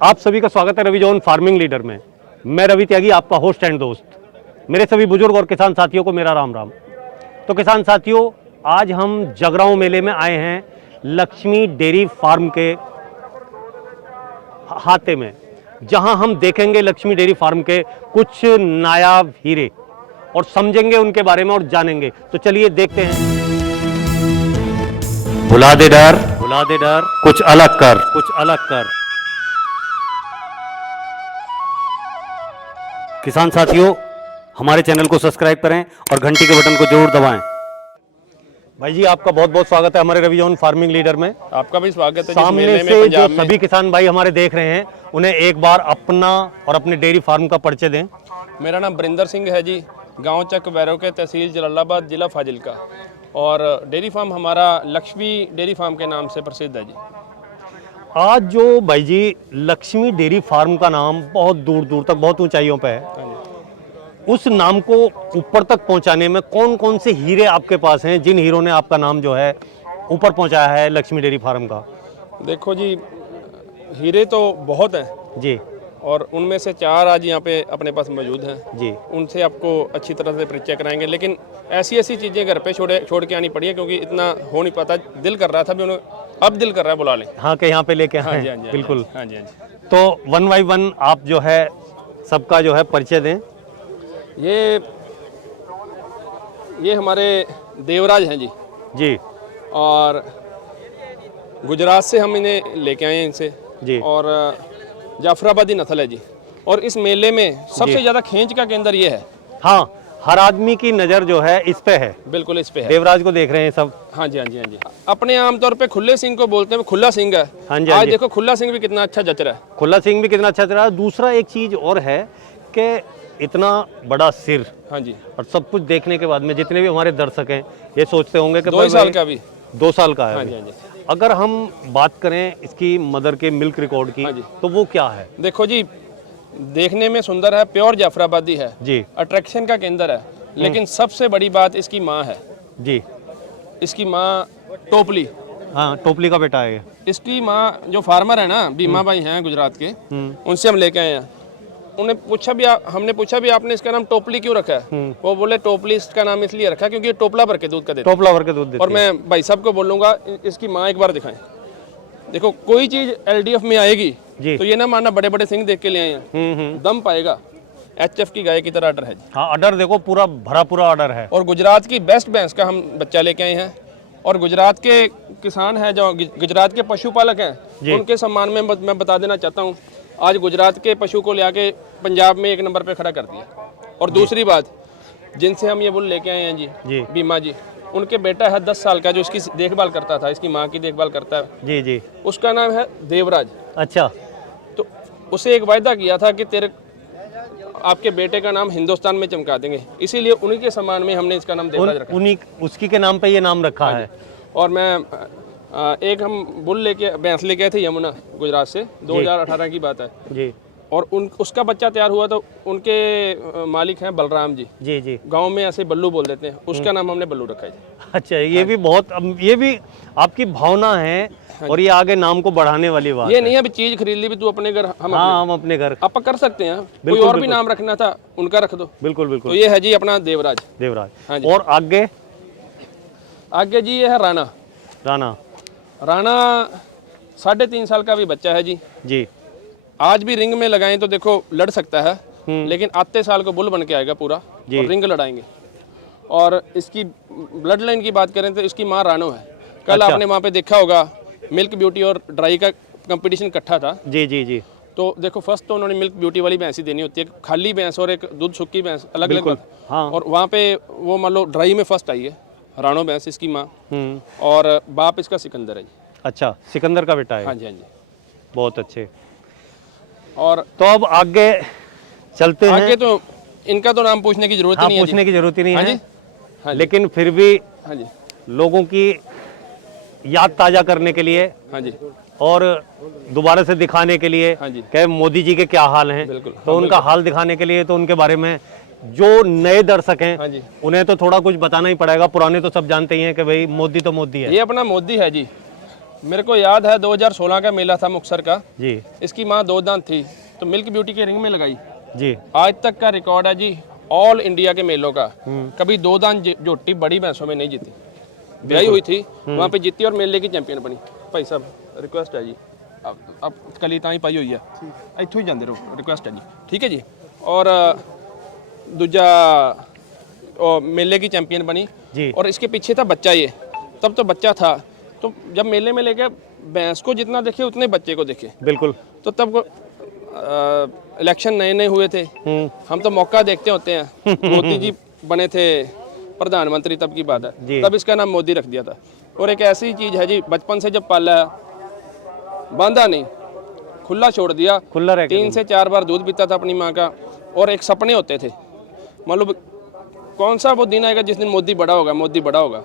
आप सभी का स्वागत है रवि जॉन फार्मिंग लीडर में। मैं रवि त्यागी, आपका होस्ट एंड दोस्त। मेरे सभी बुजुर्ग और किसान साथियों को मेरा राम राम। तो किसान साथियों, आज हम जगरांव मेले में आए हैं लक्ष्मी डेयरी फार्म के हाथे में, जहां हम देखेंगे लक्ष्मी डेयरी फार्म के कुछ नायाब हीरे और समझेंगे उनके बारे में और जानेंगे। तो चलिए देखते हैं। भुला दे डर, कुछ अलग कर। किसान साथियों, हमारे चैनल को सब्सक्राइब करें और घंटी के बटन को जरूर दबाएं। भाई जी, आपका बहुत बहुत स्वागत है हमारे रवि जॉन फार्मिंग लीडर में। आपका भी स्वागत है। सामने से जो सभी किसान भाई हमारे देख रहे हैं, उन्हें एक बार अपना और अपने डेयरी फार्म का परिचय दें। मेरा नाम बरिंदर सिंह है जी, गांव चक वैरो के, तहसील जलालाबाद, जिला फाजिल्का। और डेयरी फार्म हमारा लक्ष्मी डेयरी फार्म के नाम से प्रसिद्ध है जी। आज जो भाई जी लक्ष्मी डेयरी फार्म का नाम बहुत दूर दूर तक, बहुत ऊंचाइयों पे है, उस नाम को ऊपर तक पहुंचाने में कौन कौन से हीरे आपके पास हैं, जिन हीरों ने आपका नाम जो है ऊपर पहुंचाया है लक्ष्मी डेयरी फार्म का? देखो जी, हीरे तो बहुत हैं जी, और उनमें से 4 आज यहाँ पे अपने पास मौजूद हैं जी। उनसे आपको अच्छी तरह से परिचय कराएंगे। लेकिन ऐसी चीज़ें घर पे छोड़ के आनी पड़ी है, क्योंकि इतना हो नहीं पाता। दिल कर रहा था भी उन्हें, अब दिल कर रहा है बुला लें। हाँ, के यहाँ पे लेके हाँ आए जी, हैं। हाँ जी, बिल्कुल। हाँ जी, हाँ जी। तो 1 बाय 1 आप जो है सबका जो है परिचय दें। ये हमारे देवराज हैं जी। जी और गुजरात से हम इन्हें लेके आए हैं इनसे जी। और जाफराबादी नस्ल है जी। और इस मेले में सबसे ज़्यादा खींच का केंद्र ये है। हाँ, हर आदमी की नज़र जो है इस पे है। बिल्कुल इस पे है। देवराज को देख रहे हैं सब। हाँ जी, हाँ जी, हाँ जी। अपने आमतौर पे खुले सिंह को बोलते हैं, खुला सिंह है। हाँ जी, हाँ आज जी। देखो खुला सिंह भी कितना अच्छा जच रहा है। खुला सिंह भी कितना अच्छा चल रहा है। दूसरा एक चीज़ और है कि इतना बड़ा सिर, हाँ जी। और सब कुछ देखने के बाद में जितने भी हमारे दर्शक हैं ये सोचते होंगे कि 2 साल का भी। 2 साल का है। हाँ अभी। जी, हाँ जी। अगर हम बात करें इसकी मदर के मिल्क रिकॉर्ड की, हाँ जी। तो वो क्या है? देखो जी, देखने में सुंदर है, प्योर जाफराबादी है जी अट्रैक्शन का केंद्र है। लेकिन सबसे बड़ी बात इसकी माँ है। जी। इसकी माँ टोपली। हाँ, टोपली का बेटा है ये। इसकी माँ जो फार्मर है ना, बीमा भाई हैं गुजरात के, उनसे हम लेके आए हैं। हमने पूछा भी आपने इसका नाम टोपली क्यों रखा है? वो बोले टोपली इसका नाम इसलिए रखा क्योंकि ये टोपला भर के दूध का देता है। टोपला भर के दूध देती और मैं भाई साहब को बोलूँगा इसकी माँ एक बार दिखाएं। देखो, कोई चीज़ LDF में आएगी जी। तो ये ना मानना बड़े बड़े सिंह देख के ले आए हैं, दम पाएगा। HF की गाय की तरह अडर है जी। हाँ, अडर देखो, पूरा भरा पूरा अडर है। और गुजरात की बेस्ट भैंस का हम बच्चा लेके आए हैं। और गुजरात के किसान हैं, जो गुजरात के पशुपालक हैं, उनके सम्मान में मैं बता देना चाहता हूँ, आज गुजरात के पशु को ले आके पंजाब में 1 नंबर पे खड़ा कर दिया। और दूसरी बात, जिनसे हम ये बुल लेके आए हैं जी, बीमा जी, उनके बेटा है 10 साल का जो इसकी देखभाल करता था, इसकी माँ की देखभाल करता है जी जी। उसका नाम है देवराज। अच्छा। तो उसे एक वायदा किया था कि आपके बेटे का नाम हिंदुस्तान में चमका देंगे, इसीलिए उन्हीं के सम्मान में हमने इसका नाम देवराज रखा। उन्हीं उसकी के नाम पे ये नाम रखा है। और मैं एक हम बुल लेके भैंस लेके आए थे यमुना, गुजरात से, 2018 की बात है जी। और उसका बच्चा तैयार हुआ तो उनके मालिक हैं बलराम जी। जी जी। गांव में ऐसे बल्लू बोल देते हैं, उसका नाम हमने बल्लू रखा है जी। अच्छा, ये भी बहुत, ये भी आपकी भावना है। और ये आगे नाम को बढ़ाने वाली बात ये नहीं है अभी चीज खरीद ली भी तू अपने घर, हम अपने घर आप कर सकते हैं। कोई और भी नाम रखना था उनका रख दो। बिल्कुल बिल्कुल। तो ये है जी अपना देवराज। हाँ जी। और आगे जी ये है राणा। राणा 3.5 साल का भी बच्चा है जी। जी। आज भी रिंग में लगाएं तो देखो लड़ सकता है, लेकिन आते साल को बुल बन के आएगा पूरा और रिंग लड़ाएंगे। और इसकी ब्लड लाइन की बात करें तो इसकी माँ रानो है। कल आपने वहाँ पे देखा होगा मिल्क ब्यूटी और ड्राई का कंपटीशन इकट्ठा था। जी जी जी। तो देखो, फर्स्ट तो उन्होंने मिल्क ब्यूटी वाली भैंस ही देनी होती है, खाली भैंस और एक दूध सुक्की भैंस, अलग अलग। हाँ। और वहाँ पे वो मान लो ड्राई में फर्स्ट आई है रानो भैंस, इसकी माँ। और बाप इसका सिकंदर है जी। अच्छा, सिकंदर का बेटा है। हाँ जी, हाँ जी। बहुत अच्छे। और तो अब आगे चलते हैं। आगे तो इनका तो नाम पूछने की जरूरत नहीं है। पूछने की जरूरत ही नहीं है। हाँ जी। लेकिन फिर भी हाँ जी, लोगों की याद ताज़ा करने के लिए, हाँ जी, और दोबारा से दिखाने के लिए कि मोदी जी के क्या हाल हैं, तो उनका हाल दिखाने के लिए, तो उनके बारे में जो नए दर्शक हैं उन्हें तो थोड़ा कुछ बताना ही पड़ेगा। पुराने तो सब जानते ही हैं कि भाई मोदी तो मोदी है। ये अपना मोदी है जी। मेरे को याद है 2016 का मेला था मुक्तसर का, जी इसकी माँ 2 दांत थी तो मिल्क ब्यूटी के रिंग में लगाई। जी। आज तक का रिकॉर्ड है जी ऑल इंडिया के मेलों का, कभी 2 दांत जोटी बड़ी भैंसों में नहीं जीती। ब्याही हुई थी वहाँ पे जीती और मेले की चैंपियन बनी। भाई साहब रिक्वेस्ट है जी, अब कली ताई पाई हुई है, इत्थों ही जाते रहो, रिक्वेस्ट है जी, ठीक है जी। और दूजा मेले की चैंपियन बनी जी। और इसके पीछे था बच्चा, ये तब तो बच्चा था, तो जब मेले में लेके भैंस को जितना देखे उतने बच्चे को देखे। बिल्कुल। तो तब इलेक्शन नए नए हुए थे, हम तो मौका देखते होते हैं। मोदी जी बने थे प्रधानमंत्री, तब की बात है, तब इसका नाम मोदी रख दिया था। और एक ऐसी चीज़ है जी, बचपन से जब पाला है, बांधा नहीं, खुला छोड़ दिया, खुला रह 3 से 4 बार दूध पीता था अपनी माँ का। और एक सपने होते थे, मतलब कौन सा वो दिन आएगा जिस दिन मोदी बड़ा होगा, मोदी बड़ा होगा,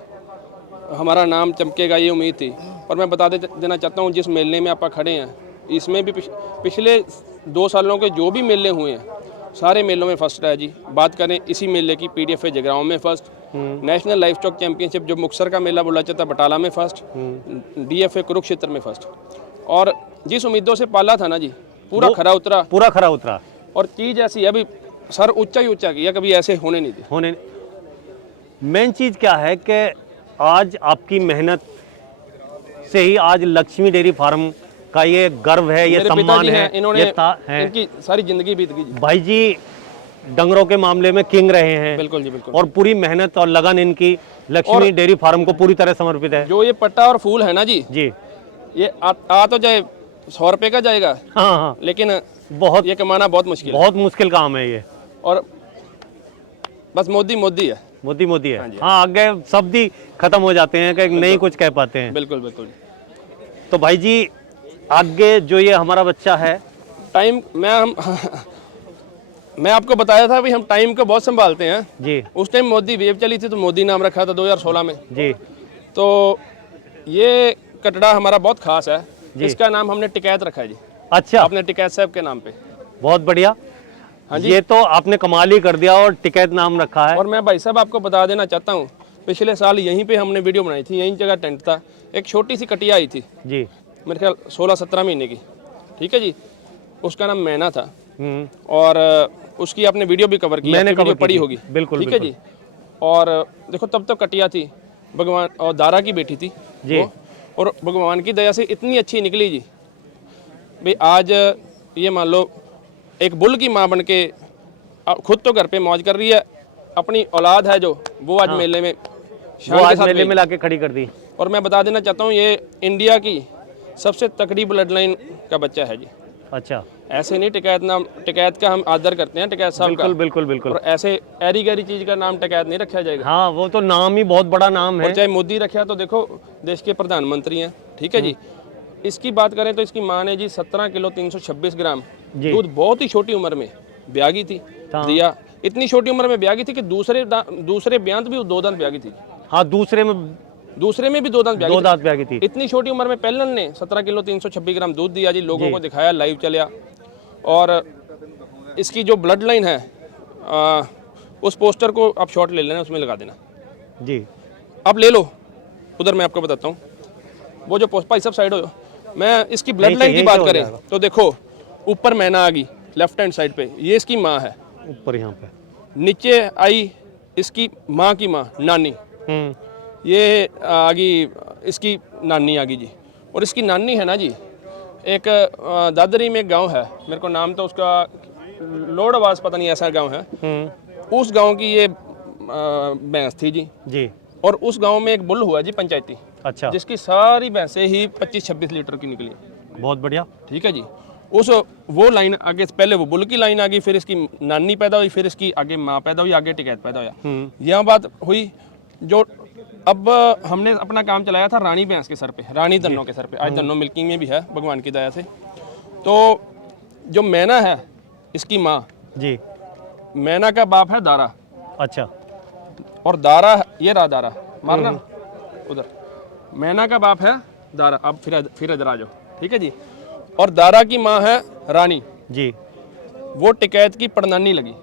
हमारा नाम चमकेगा, ये उम्मीद थी। और मैं बता देना चाहता हूँ, जिस मेले में आप खड़े हैं, इसमें भी पिछले 2 सालों के जो भी मेले हुए हैं, सारे मेलों में फर्स्ट रहा जी। बात करें इसी मेले की, पीडीएफ जगराओं में first, national life stock championship जो मुक्तसर का मेला बोला जाता है बटाला में फर्स्ट, डीएफए कुरुक्षेत्र में फर्स्ट। और जिस उम्मीदों से पाला था ना जी, पूरा खरा उतरा, पूरा खरा उतरा। और चीज़ ऐसी है, अभी सर ऊंचा ही ऊंचा किया, कभी ऐसे होने नहीं दिया। होने मेन चीज़ क्या है कि आज आपकी मेहनत से ही आज लक्ष्मी डेयरी फार्म का ये गर्व है, ये मेरे सम्मान पिताजी है, हैं, इन्होंने है। इनकी सारी जिंदगी बीत गई जी। भाई जी डंगरों के मामले में किंग रहे हैं, बिल्कुल जी बिल्कुल। और पूरी मेहनत और लगन इनकी लक्ष्मी डेयरी फार्म को पूरी तरह समर्पित है। जो ये पट्टा और फूल है ना जी, जी ये आ तो जाए 100 रुपये का जाएगा, हाँ हाँ, लेकिन बहुत ये कमाना बहुत मुश्किल है। बहुत मुश्किल काम है ये। और बस मोदी मोदी है, मोदी मोदी है। हाँ, आगे शब्द ही खत्म हो जाते हैं कि नहीं कुछ कह पाते हैं। बिल्कुल बिल्कुल। तो भाई जी आगे जो ये हमारा बच्चा है, टाइम मैं आपको बताया था भी हम टाइम को बहुत संभालते हैं जी। उस टाइम मोदी वेव चली थी तो मोदी नाम रखा था 2016 में जी। तो ये कटड़ा हमारा बहुत खास है, इसका नाम हमने टिकैत रखा है जी। अच्छा, आपने टिकैत साहब के नाम पे। बहुत बढ़िया। हाँ जी। ये तो आपने कमाल ही कर दिया और टिकैत नाम रखा है। और मैं भाई साहब आपको बता देना चाहता हूँ, पिछले साल यहीं पे हमने वीडियो बनाई थी, यहीं जगह टेंट था, एक छोटी सी कटिया आई थी जी। मेरे ख्याल 16-17 महीने की, ठीक है जी। उसका नाम मैना था और उसकी आपने वीडियो भी कवर की, मैंने वीडियो कवर पड़ी की होगी, बिल्कुल, ठीक है जी। और देखो तब तो कटिया थी, भगवान और दारा की बेटी थी जी। और भगवान की दया से इतनी अच्छी निकली जी भाई। आज ये मान लो एक बुल की माँ बन के खुद तो घर पे मौज कर रही है, अपनी औलाद है जो वो आज मेले में वो आज मेले में लाके खड़ी कर दी। और मैं बता देना चाहता हूँ ये इंडिया की सबसे तकड़ी ब्लड लाइन का बच्चा है जी। अच्छा, ऐसे नहीं टिकैत का हम आदर करते हैं, टिकैत साहब का, बिल्कुल बिल्कुल बिल्कुल। और ऐसे ऐरी गैरी चीज का नाम टिकैत नहीं रखा जाएगा। हाँ, वो तो नाम ही बहुत बड़ा नाम है। और चाहे मोदी रखा तो देखो देश के प्रधानमंत्री हैं, ठीक है जी। इसकी बात करें तो इसकी माँ ने जी 17 किलो 326 ग्राम दूध बहुत ही छोटी उम्र में ब्यागी थी, दिया। इतनी छोटी उम्र में ब्यागी थी कि दूसरे ब्यांत भी 2 दांत ब्यागी थी। हाँ, दूसरे में भी 2 दांत ब्यागी थी। इतनी छोटी उम्र में पहलन ने 17 किलो 326 ग्राम दूध दिया जी, लोगों को दिखाया, लाइव चलिया। और इसकी जो ब्लड लाइन है उस पोस्टर को आप शॉट ले लेना, उसमें लगा देना जी। आप ले लो, उधर मैं आपको बताता हूँ वो जो पोस्ट, भाई सब साइड हो। मैं इसकी ब्लड लाइन की बात करें तो देखो ऊपर मैना आ गई लेफ्ट हैंड साइड पे, ये इसकी माँ है ऊपर यहाँ पे। नीचे आई इसकी माँ की माँ नानी, ये आ गई इसकी नानी आ गई जी। और इसकी नानी है ना जी, एक दादरी में एक गांव है, मेरे को नाम तो उसका लोडवास पता नहीं ऐसा गांव है, उस गांव की ये भैंस थी जी। और उस गांव में एक बुल हुआ जी पंचायती, अच्छा, जिसकी सारी भैंसें ही 25-26 लीटर की निकली। बहुत बढ़िया, ठीक है जी। वो लाइन आगे, पहले वो बुल की लाइन आ गई, फिर इसकी नानी पैदा हुई, फिर इसकी आगे माँ पैदा हुई, आगे टिकैत पैदा हुआ। यहाँ बात हुई जो अब हमने अपना काम चलाया था रानी भैंस के सर पे, रानी दन्नों के सर पे। आज दन्नों मिल्किंग में भी है भगवान की दया से। तो जो मैना है इसकी माँ जी, मैना का बाप है दारा। अच्छा, और दारा ये रहा, दारा मारना उधर, मैना का बाप है दारा। अब फिर इधर आ जाओ, ठीक है जी। और दारा की माँ है रानी जी। वो टिकैत की पड़नानी लगी।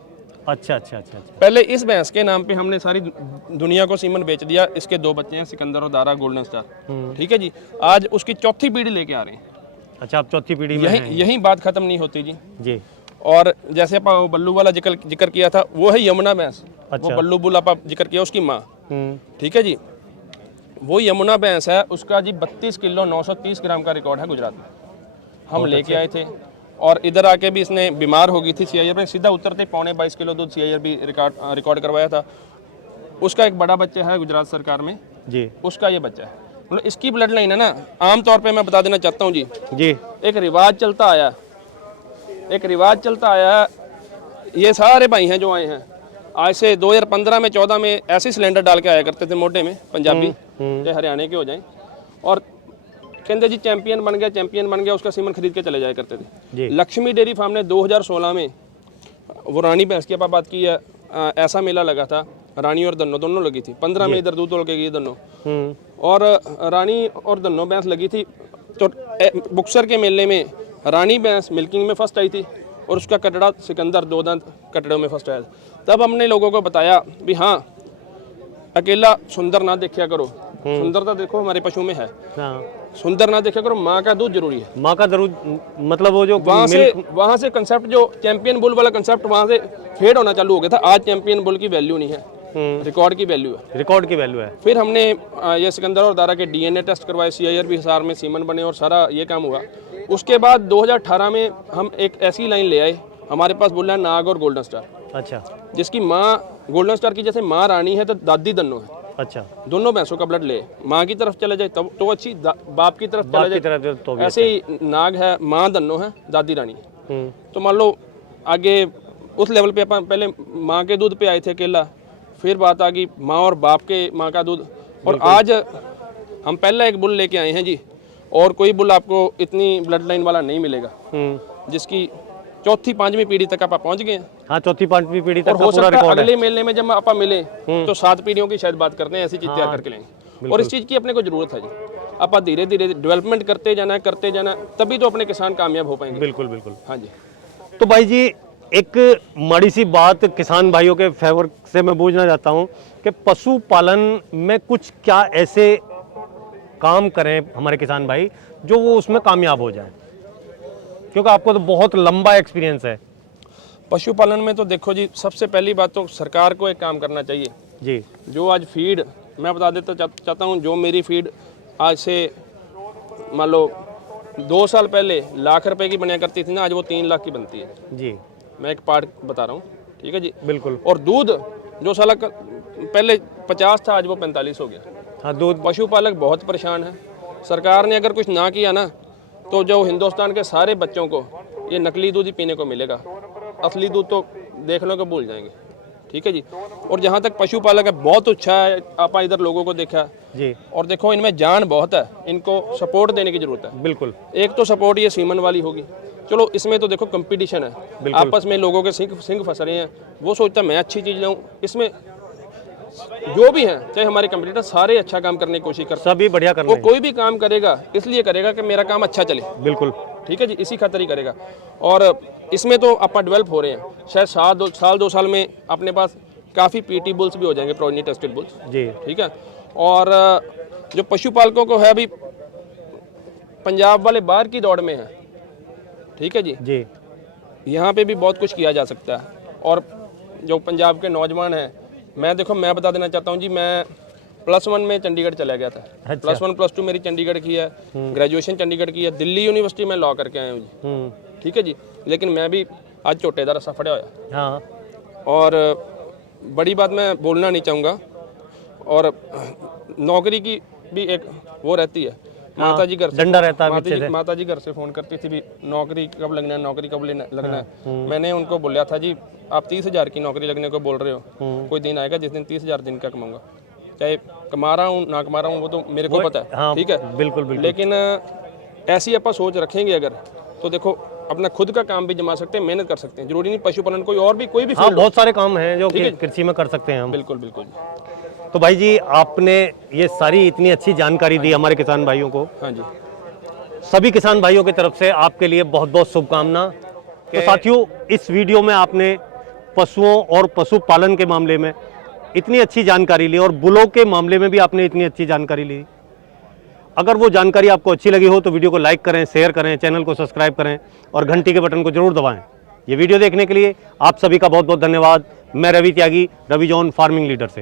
अच्छा अच्छा अच्छा अच्छा। पहले इस भैंस के नाम पे हमने सारी दुनिया को सीमन बेच दिया। इसके 2 बच्चे हैं, सिकंदर और दारा गोल्डन स्टार। ठीक है जी, आज उसकी चौथी पीढ़ी लेके आ रहे हैं। अच्छा, आप चौथी पीढ़ी में हैं। यही बात खत्म नहीं होती जी। जी। और जैसे आप बल्लू वाला जिक्र किया था, वो है यमुना भैंस। अच्छा। वो बल्लू बुल आप जिक्र किया, उसकी माँ। ठीक है जी, वो यमुना भैंस है, उसका जी 32 किलो 930 ग्राम का रिकॉर्ड है गुजरात में। हम लेके आए थे और इधर आके भी इसने बीमार हो गई थी। CIR में सीधा उतरते 22.5 किलो दूध CIR भी रिकॉर्ड करवाया था। उसका एक बड़ा बच्चा है गुजरात सरकार में जी। उसका ये बच्चा है। मतलब इसकी ब्लड लाइन है ना, आमतौर पे मैं बता देना चाहता हूँ जी, जी। एक रिवाज चलता आया, ये सारे भाई हैं जो आए हैं आज से 2015 में 14 में ऐसे सिलेंडर डाल के आया करते थे मोटे में, पंजाबी चाहे हरियाणा के हो जाएं, और कहते जी चैंपियन बन गया, उसका सीमन खरीद के चले जाया करते थे। लक्ष्मी डेयरी फार्म ने 2016 में, वो रानी भैंस की बात की है, ऐसा मेला लगा था, रानी और दन्नो दोनों लगी थी। 15 में इधर दूध तोड़ के गई दन्नो, और रानी और दन्नो भैंस लगी थी। तो बुक्सर के मेले में रानी भैंस मिल्किंग में फर्स्ट आई थी और उसका कटड़ा सिकंदर 2 दांत कटड़ों में फर्स्ट आया। तब हमने लोगों को बताया भी हाँ, अकेला सुंदर ना देखा करो, सुंदरता देखो हमारे पशु में है, सुंदर ना देखा करो, माँ का दूध जरूरी है। माँ का जरूर, मतलब वो जो वहाँ से कंसेप्ट, जो चैंपियन बुल वाला कंसेप्ट वहाँ से फेड होना चालू हो गया था। आज चैंपियन बुल की वैल्यू नहीं है, रिकॉर्ड की वैल्यू है। रिकॉर्ड की वैल्यू है। फिर हमने ये सिकंदर और दारा के DNA टेस्ट करवाए, CIR भी हिसार में सीमन बने और सारा ये काम हुआ। उसके बाद 2018 में हम एक ऐसी लाइन ले आए, हमारे पास बुल है नाग और गोल्डन स्टार। अच्छा। जिसकी माँ गोल्डन स्टार की जैसे माँ रानी है तो दादी दन्नो है। अच्छा। दोनों भैंसों का ब्लड ले, माँ की तरफ चले जाए तब तो अच्छी, बाप की तरफ चले जाए तो ऐसे ही नाग है, माँ दन्नो है, दादी रानी है। तो मान लो आगे उस लेवल पे अपन पहले माँ के दूध पे आए थे अकेला, फिर बात आ गई माँ और बाप के माँ का दूध, और आज हम पहला एक बुल लेके आए हैं जी, और कोई बुल आपको इतनी ब्लड लाइन वाला नहीं मिलेगा जिसकी चौथी 5वीं पीढ़ी तक आप पहुंच गए हैं। हाँ, चौथी 5वीं पीढ़ी तक और हो सकता है अगले मेले में जब आप मिले तो 7 पीढ़ियों की शायद बात करते हैं, ऐसी चीज तैयार करके लेंगे। और इस चीज की अपने को जरूरत है जी, आप धीरे धीरे डेवलपमेंट करते जाना तभी तो अपने किसान कामयाब हो पाएंगे। बिल्कुल बिल्कुल। हाँ जी। तो भाई जी, एक माड़ी सी बात किसान भाइयों के फेवर से मैं पूछना चाहता हूँ कि पशुपालन में कुछ क्या ऐसे काम करें हमारे किसान भाई जो वो उसमें कामयाब हो जाए, क्योंकि आपको तो बहुत लंबा एक्सपीरियंस है पशुपालन में। तो देखो जी, सबसे पहली बात तो सरकार को एक काम करना चाहिए जी। जो आज फीड, मैं बता देता चाहता हूँ, जो मेरी फीड आज से मान लो 2 साल पहले लाख रुपए की बना करती थी ना, आज वो 3 लाख की बनती है जी। मैं एक पार्ट बता रहा हूँ, ठीक है जी। बिल्कुल। और दूध जो साल पहले 50 था, आज वो 45 हो गया। हाँ, दूध पशुपालक बहुत परेशान है। सरकार ने अगर कुछ ना किया ना, तो जो हिंदुस्तान के सारे बच्चों को ये नकली दूध ही पीने को मिलेगा, असली दूध तो देखने को भूल जाएंगे। ठीक है जी। और जहाँ तक पशुपालक है, बहुत अच्छा है, आप इधर लोगों को देखा जी, और देखो इनमें जान बहुत है, इनको सपोर्ट देने की जरूरत है। बिल्कुल। एक तो सपोर्ट ये सीमन वाली होगी, चलो इसमें तो देखो कंपटीशन है, आपस में लोगों के सिंग फंस रहे हैं, वो सोचता मैं अच्छी चीज लाऊं, इसमें जो भी है चाहे हमारे कंपटीटर सारे अच्छा काम करने की कोशिश करते हैं, सभी बढ़िया करना, वो कोई भी काम करेगा इसलिए करेगा कि मेरा काम अच्छा चले। बिल्कुल। ठीक है जी, इसी खातिर ही करेगा। और इसमें तो आप डेवलप हो रहे हैं, शायद साल 2 साल में अपने पास काफ़ी पीटी बुल्स भी हो जाएंगे, प्रोजनी टेस्टेड बुल्स जी। ठीक है। और जो पशुपालकों को है, अभी पंजाब वाले बाहर की दौड़ में है, ठीक है जी, यहाँ पे भी बहुत कुछ किया जा सकता है। और जो पंजाब के नौजवान हैं, मैं बता देना चाहता हूँ जी, मैं +1 में चंडीगढ़ चला गया था। अच्छा। +1 +2 मेरी चंडीगढ़ की है, ग्रेजुएशन चंडीगढ़ की है, दिल्ली यूनिवर्सिटी में लॉ करके आया हूँ जी। ठीक है जी। लेकिन मैं भी आज छोटे दा रस्सा फड़िया होया। हाँ। और बड़ी बात मैं बोलना नहीं चाहूँगा, और नौकरी की भी एक वो रहती है, माता जी घर से डंडा रहता है, माता जी घर से फ़ोन करती थी भी नौकरी कब लगना है, नौकरी कब लगना है। मैंने उनको बोला था जी, आप 30,000 की नौकरी लगने को बोल रहे हो, कोई दिन आएगा जिस दिन 30,000 दिन का कमाऊंगा, चाहे कमा रहा हूँ ना कमा रहा हूँ वो तो मेरे को पता है। हाँ, ठीक है। बिल्कुल बिल्कुल। लेकिन ऐसी आप सोच रखेंगे अगर, तो देखो अपना खुद का काम भी जमा सकते हैं, मेहनत कर सकते हैं, जरूरी नहीं पशुपालन कोई और भी कोई भी। हाँ, बहुत सारे काम हैं जो कृषि में कर सकते हैं हम। बिल्कुल बिल्कुल। तो भाई जी, आपने ये सारी इतनी अच्छी जानकारी दी हमारे किसान भाइयों को। हाँ जी। सभी किसान भाइयों की तरफ से आपके लिए बहुत बहुत शुभकामना। तो साथियों, इस वीडियो में आपने पशुओं और पशुपालन के मामले में इतनी अच्छी जानकारी ली और बुलों के मामले में भी आपने इतनी अच्छी जानकारी ली। अगर वो जानकारी आपको अच्छी लगी हो तो वीडियो को लाइक करें, शेयर करें, चैनल को सब्सक्राइब करें और घंटी के बटन को जरूर दबाएं। ये वीडियो देखने के लिए आप सभी का बहुत बहुत धन्यवाद। मैं रवि त्यागी, रवि जॉन फार्मिंग लीडर से।